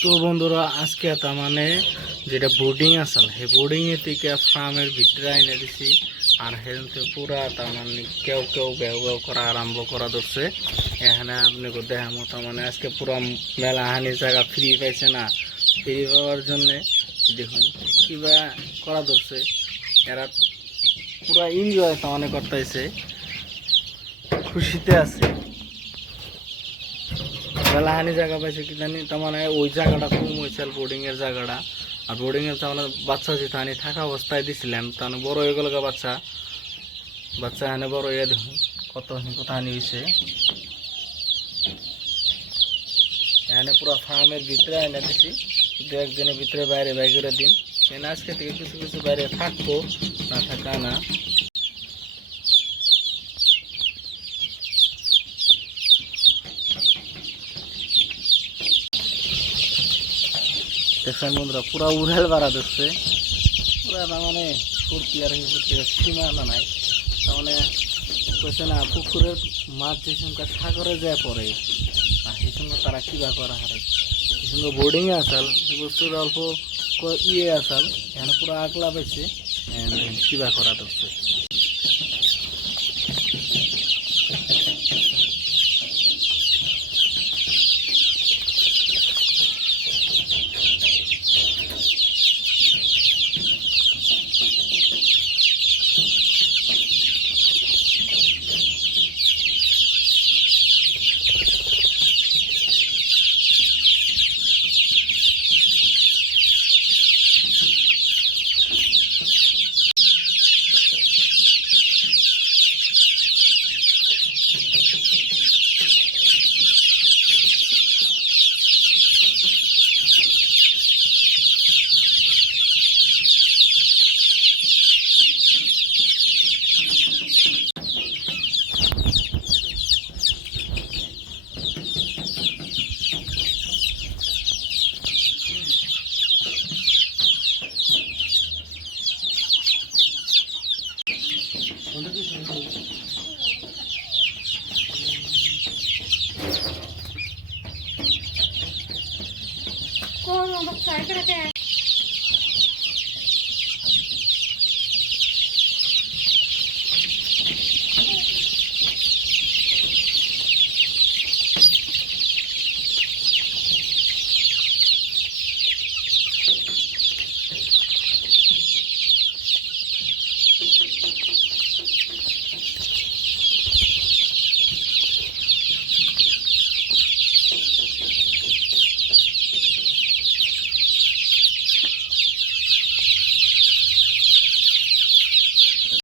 তো বন্ধুরা আজকে তার মানে যেটা বোর্ডিং আসল সেই বোর্ডিং এ থেকে ফার্মের ভিতরে এনে দিছি। আর হেলতে পুরা তার মানে কেউ কেউ বেউ বেউ করা আরম্ভ করা ধরছে। এখানে আপনি দেখার মতো মানে আজকে পুরা মেলা হানি জায়গা ফ্রি পাইছে না, ফ্রি পাওয়ার জন্যে দেখুন কিবা করা ধরছে। এরা পুরা এনজয় তার মানে করতেছে, খুশিতে আছে। মেলাহানি জায়গা পাইছে কি জানি, তার মানে ওই জায়গাটা কম হয়েছে বোর্ডিং এর জায়গাটা। আর বোর্ডিং এর তার মানে বাচ্চা যেটা আমি থাকা অবস্থায় দিছিলাম তাহলে বড় হয়ে গেল বাচ্চা বাচ্চা এনে বড় হয়ে দেখুন কত কথা আনি হয়েছে। এখানে পুরো ফার্মের ভিতরে এনে দিছি, দু একদিনের ভিতরে বাইরে বাই করে দিন। এখানে আজকে থেকে কিছু কিছু বাইরে থাকবো, না থাকা না। দেখছেন বন্ধুরা পুরা উড়াল বাড়া দিচ্ছে, পুরা তার মানে ফুর্তি আর সীমানা নাই। তার মানে কইছে না পুকুরের মাছ যে সঙ্গে সাগরে যায় পড়ে, আর সেই সঙ্গে তারা কিবা করা হারে সেই সঙ্গে বোর্ডিংয়ে আসাল সেই বস্তুর অল্প ইয়ে আসাল এখানে পুরো আগলা পেয়েছে কিবা করা ধরছে। Con bật xoáy cái này